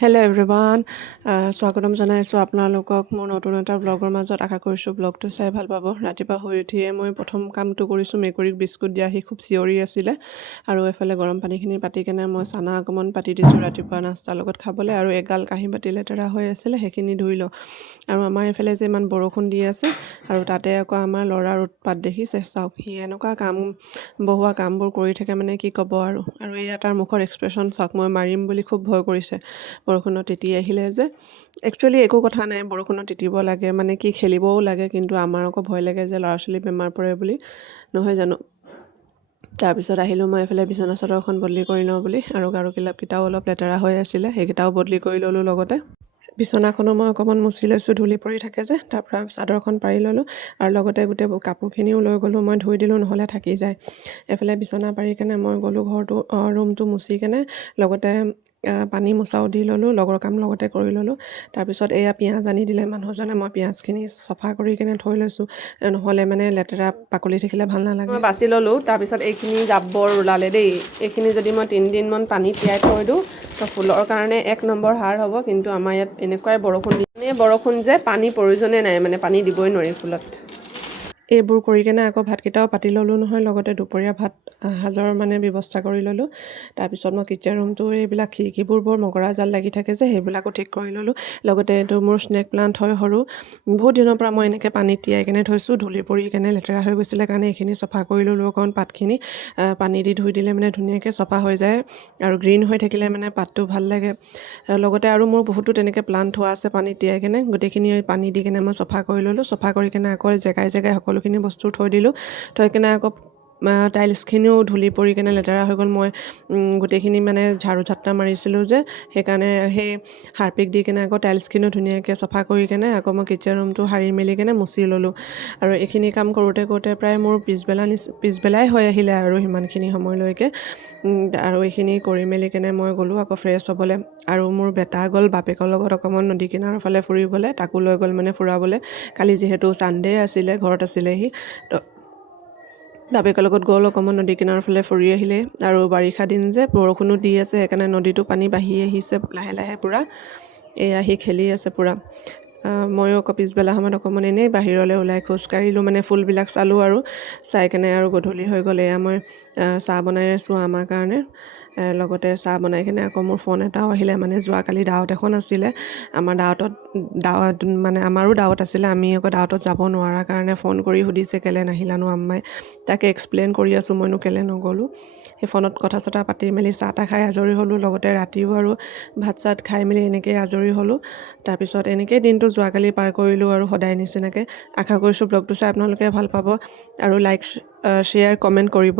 Hello' everyone, স্বাগতম জনাইছোঁ আপোনালোকক মোৰ নতুন এটা ব্লগৰ মাজত। আশা কৰিছোঁ ব্লগটো চাই ভাল পাব। ৰাতিপুৱা শুই উঠিয়ে মই প্ৰথম কামটো কৰিছোঁ, মেকুৰীক বিস্কুট দিয়া। সি খুব চিঞৰি আছিলে আৰু এফালে গৰম পানীখিনি পাতি কেনে মই চানা অকণমান পাতি দিছোঁ ৰাতিপুৱা নাস্তাৰ লগত খাবলৈ। আৰু এগাল কাঁহী বাতি লেতেৰা হৈ আছিলে, সেইখিনি ধুই লওঁ। আৰু আমাৰ এইফালে যে ইমান বৰষুণ দি আছে আৰু তাতে আকৌ আমাৰ ল'ৰাৰ উৎপাত দেখিছে, চাওক। সি এনেকুৱা বহোৱা কামবোৰ কৰি থাকে, মানে কি ক'ব আৰু এয়া তাৰ মুখৰ এক্সপ্ৰেশ্যন চাওক। মই মাৰিম বুলি খুব ভয় কৰিছে বৰষুণত তিতি আহিলে যে। একচুৱেলি একো কথা নাই, বৰষুণত তিতিব লাগে, মানে কি খেলিবও লাগে, কিন্তু আমাৰ আকৌ ভয় লাগে যে ল'ৰা ছোৱালী বেমাৰ পৰে বুলি, নহয় জানো। তাৰপিছত আহিলোঁ মই এইফালে বিছনা চাদৰখন বদলি কৰি লওঁ বুলি, আৰু গাৰু কিলাপকেইটাও অলপ লেতেৰা হৈ আছিলে, সেইকেইটাও বদলি কৰি ল'লোঁ। লগতে বিছনাখনো মই অকণমান মুচি লৈছোঁ, ধূলি পৰি থাকে যে। তাৰপৰা চাদৰখন পাৰি ল'লোঁ আৰু লগতে গোটেই কাপোৰখিনিও লৈ গ'লোঁ, মই ধুই দিলোঁ, নহ'লে থাকি যায়। এইফালে বিছনা পাৰি কেনে মই গ'লোঁ ৰুমটো মুচি কেনে, লগতে পানী মোচাও দি ল'লোঁ, লগৰ কাম লগতে কৰি ল'লোঁ। তাৰপিছত এয়া পিঁয়াজ আনি দিলে মানুহজনে, মই পিঁয়াজখিনি চফা কৰি কেনে থৈ লৈছোঁ, নহ'লে মানে লেতেৰা বাকলি থাকিলে ভাল নালাগে। মই বাছি ল'লোঁ। তাৰপিছত এইখিনি জাবৰ ওলালে দেই। এইখিনি যদি মই 3 দিনমান পানী তিয়াই থৈ দিওঁ তো ফুলৰ কাৰণে 1 নম্বৰ সাৰ হ'ব। কিন্তু আমাৰ ইয়াত এনেকুৱাই বৰষুণ যে পানী প্ৰয়োজনে নাই, মানে পানী দিবই নোৱাৰি ফুলত। এইবোৰ কৰি কেনে আকৌ ভাতকেইটাও পাতি ল'লোঁ নহয়, লগতে দুপৰীয়া ভাত সাজৰ মানে ব্যৱস্থা কৰি ল'লোঁ। তাৰপিছত মই কিটচেন ৰুমটো এইবিলাক খিৰিকীবোৰ বৰ মকৰা জাল লাগি থাকে যে, সেইবিলাকো ঠিক কৰি ল'লোঁ। লগতে এইটো মোৰ স্নেক প্লাণ্ট হয়, সৰু। বহুত দিনৰ পৰা মই এনেকৈ পানীত তিয়াই কেনে থৈছোঁ, ধূলি পৰি কেনে লেতেৰা হৈ গৈছিলে কাৰণে এইখিনি চফা কৰি ল'লোঁ। অকণ পাতখিনি পানী দি ধুই দিলে মানে ধুনীয়াকৈ চফা হৈ যায়, আৰু গ্ৰীণ হৈ থাকিলে মানে পাতটো ভাল লাগে। লগতে আৰু মোৰ বহুতো তেনেকৈ প্লাণ্ট থোৱা আছে পানীত তিয়াই কেনে, গোটেইখিনি পানী দি কেনে মই চফা কৰি ল'লোঁ। চফা কৰি কেনে আকৌ জেগাই সকলোখিনি বস্তু থৈ দিলোঁ। থৈ কেনে আকৌ টাইলছখিনিও ধূলি পৰি কেনে লেতেৰা হৈ গ'ল। মই গোটেইখিনি মানে ঝাৰু ঝাট্টা মাৰিছিলোঁ যে, সেইকাৰণে সেই হাৰপিক দি কেনে আকৌ টাইলছখিনিও ধুনীয়াকৈ চফা কৰি কেনে আকৌ মই কিটচেন ৰুমটো সাৰি মেলি কেনে মুচি ল'লোঁ। আৰু এইখিনি কাম কৰোঁতে প্ৰায় মোৰ পিছবেলাই হৈ আহিলে আৰু সিমানখিনি সময়লৈকে। আৰু এইখিনি কৰি মেলি কেনে মই গ'লোঁ আকৌ ফ্ৰেছ হ'বলৈ। আৰু মোৰ বেটা গ'ল বাপেকৰ লগত অকণমান নদী কিনাৰৰ ফালে ফুৰিবলৈ, তাকো লৈ গ'ল মানে ফুৰাবলৈ। কালি যিহেতু ছানডে আছিলে, ঘৰত আছিলেহি, তো বাপেকৰ লগত গ'ল অকণমান নদী কিনাৰৰ ফালে ফুৰি আহিলে। আৰু বাৰিষা দিন যে, বৰষুণো দি আছে, সেইকাৰণে নদীটো পানী বাঢ়ি আহিছে লাহে লাহে পূৰা। এয়া সি খেলি আছে পূৰা। ময়ো আকৌ পিছবেলা সময়ত অকণমান এনেই বাহিৰলৈ ওলাই খোজকাঢ়িলোঁ, মানে ফুলবিলাক চালোঁ, আৰু চাই কেনে আৰু গধূলি হৈ গ'ল। এয়া মই চাহ বনাই আছোঁ আমাৰ কাৰণে। লগতে চাহ বনাই কেনে আকৌ মোৰ ফোন এটাও আহিলে, মানে যোৱাকালি দাৱত এখন আছিলে আমাৰ। মানে আমাৰো দাৱত আছিলে, আমি আকৌ দাৱতত যাব নোৱাৰাৰ কাৰণে ফোন কৰি সুধিছে, কেলৈ নাহিলানো আম্মাই। তাকে এক্সপ্লেইন কৰি আছোঁ মইনো কেলৈ নগ'লোঁ। সেই ফোনত কথা চথা পাতি মেলি চাহ তাহ খাই আজৰি হ'লোঁ। লগতে ৰাতিও আৰু ভাত চাত খাই মেলি এনেকৈয়ে আজৰি হ'লোঁ। তাৰপিছত এনেকৈয়ে দিনটো যোৱাকালি পাৰ কৰিলোঁ, আৰু সদায় নিচিনাকৈ। আশা কৰিছোঁ ব্লগটো চাই আপোনালোকে ভাল পাব, আৰু লাইক শ্বেয়াৰ কমেণ্ট কৰিব।